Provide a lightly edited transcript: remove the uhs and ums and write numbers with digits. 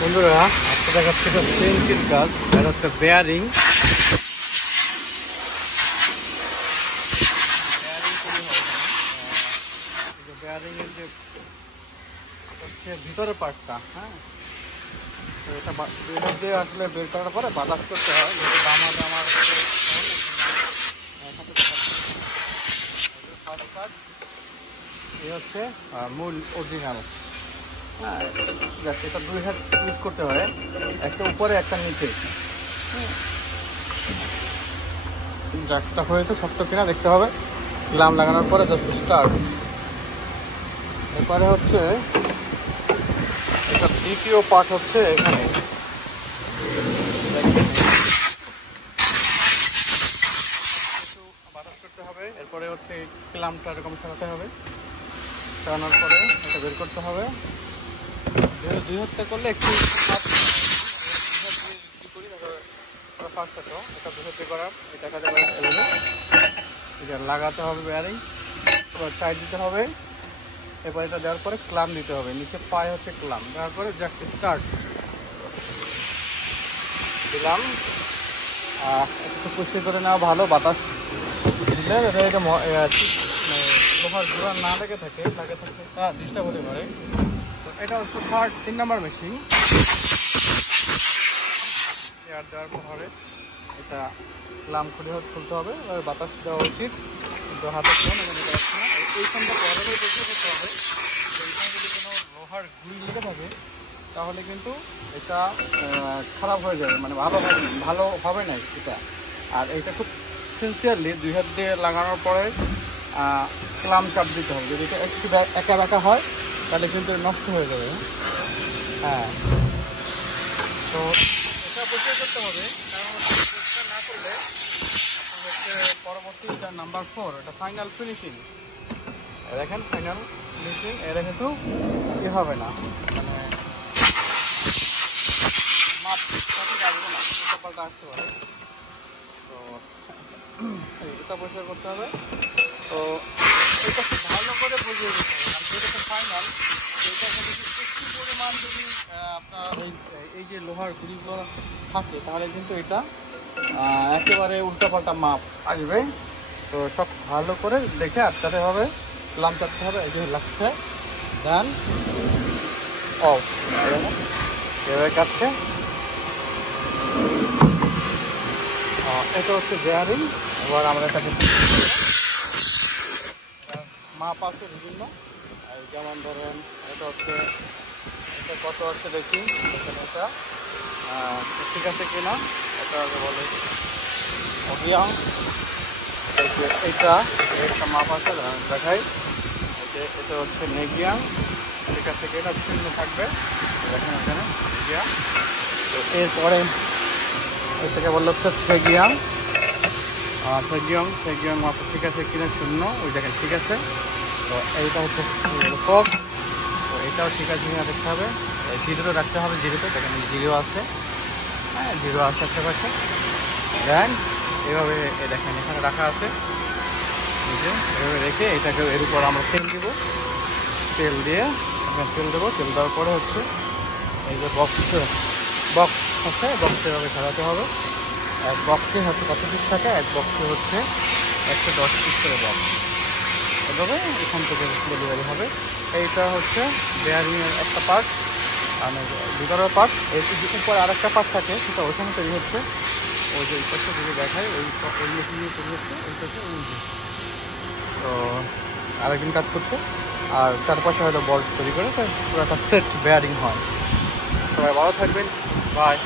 বন্ধুরা আজকে দেখাচ্ছি একটা পেন্সিল কাজ, এটা হচ্ছে বেয়ারিং। বেয়ারিং এর যে হচ্ছে ভিতরের পার্টটা, হ্যাঁ, তো এটা দিয়ে আসলে বের করার পরে বাতাস করতে হয়। যেহেতু আমার ফার্স্ট কাজ এই হচ্ছে মূল অরিজিনাল। হ্যাঁ, এটা দুই হাত ইউজ করতে হয়, একটা উপরে একটা নিচে। জ্যাকটা হয়েছে শক্ত কিনা দেখতে হবে। গ্লাম লাগানোর পরে জাস্ট স্টার্ট। এরপরে হচ্ছে এটা দ্বিতীয় পার্ট হচ্ছে এখানে বাতাস করতে হবে। এরপরে হচ্ছে ক্লামটা এরকম সরাতে হবে, সরানোর পরে এটা বের করতে হবে। দুই হাতে করলে একটু ফার্স্ট আছে এটা দুই হাতে করার, এটা কাজে এটা লাগাতে হবে বেয়ারিং, এবার সাইড দিতে হবে। এবার এটা দেওয়ার পরে ক্লাম দিতে হবে, নিচে পায়ে হচ্ছে ক্লাম দেওয়ার পরে জ্যাক স্টার্ট দিলাম। একটু পুষিয়ে করে নেওয়া ভালো, বাতাস দিলে এটা লোহার জোড়া না লেগে থাকে ডিস্টার্ব হতে পারে। তো এটা হচ্ছে তিন নাম্বার মেশিন। এয়ার দেওয়ার পরে এটা ক্লাম খুলে খুলতে হবে, এবার বাতাস দেওয়া উচিত, কিন্তু হাতে যাচ্ছে না। এইখানটা পরে বেশি করতে হবে। এইখানে যদি কোনো লোহার গুঁড়ি লেগে থাকে তাহলে কিন্তু এটা খারাপ হয়ে যাবে, মানে ভালো হবে না এটা। আর এটা খুব সিনসিয়ারলি দুই হাত দিয়ে লাগানোর পরে ক্লাম চাপ দিতে হবে। যদি এটা একটু একা বেঁকা হয় তাহলে কিন্তু নষ্ট হয়ে যাবে। হ্যাঁ, তো এটা পরিষ্কার করতে হবে, কারণ পরিষ্কার না করলে হচ্ছে পরবর্তী নাম্বার 4 এটা ফাইনাল ফিনিশিং। দেখেন ফাইনাল ফিনিশিং, এটা কিন্তু ই হবে না, মানে মাপ সঠিক আসবে না, উল্টা পাল্টা আসতে পারে। তো এটা পরিষ্কার করতে হবে। তো এটা খুব ভালো করে বুঝিয়ে দিতে হবে, কারণ যেটা ফাইনাল এটা যদি একটু পরিমাণ যদি আপনার এই যে লোহার গুঁড়িগুলো থাকে তাহলে কিন্তু এটা একেবারে উল্টাপাল্টা মাপ আসবে। তো সব ভালো করে দেখে আটকাতে হবে, ক্লাম চাপতে হবে। এই যে লাগছে, দেন অফ, এভাবে কাটছে। এটা হচ্ছে বেয়ারিং। এবার আমরা এটা মাপ আছে বিভিন্ন, যেমন ধরেন এটা হচ্ছে এটা কত আছে দেখি, এখানে এটা ঠিক আছে কিনা, এটা বলে অভিয়াং। এইটা একটা মাপ আছে দেখাই, এটা হচ্ছে নেগিয়াং, ঠিক আছে কিনা, চিহ্ন থাকবে দেখেন এখানে নেগিয়াং। তো এরপরে এর থেকে বললো হচ্ছে ফেগিয়াং। ফেগিয়াং মাপ ঠিক আছে কিনা শূন্য, ওই দেখেন ঠিক আছে। তো এইটা হচ্ছে ফক, তো এটাও ঠিক আছে কিনা দেখতে হবে। জিরো রাখতে হবে, জিরোতে দেখেন জিরো আছে, হ্যাঁ জিরো আছে আশেপাশে। দেন এভাবে দেখেন এখানে রাখা আছে, এভাবে রেখে এটাকে এর উপর আমরা তেল দিব, তেল দিয়ে তেল দেবো। তেল দেওয়ার পরে হচ্ছে এই যে বক্স আছে, বক্সে এভাবে সাজাতে হবে। এক বক্সে হচ্ছে কত পিস থাকে, এক বক্সে হচ্ছে 110 পিস করে বক্স, এভাবে এখান থেকে ডেলিভারি হবে। এইটা হচ্ছে বেয়ারিংয়ের একটা পার্ট, আর ভিতরের পার্ট। এর উপরে আরেকটা পার্ট থাকে, সেটা ওখানে তৈরি হচ্ছে, ওই যে পাশে যদি দেখায় ওই মেশিন তৈরি হচ্ছে, ওই পাশে ওই। তো আরেকদিন কাজ করছে, আর চারপাশে হয়তো বল তৈরি করে পুরো একটা সেট বেয়ারিং হয়। সবাই ভালো থাকবেন, বাই।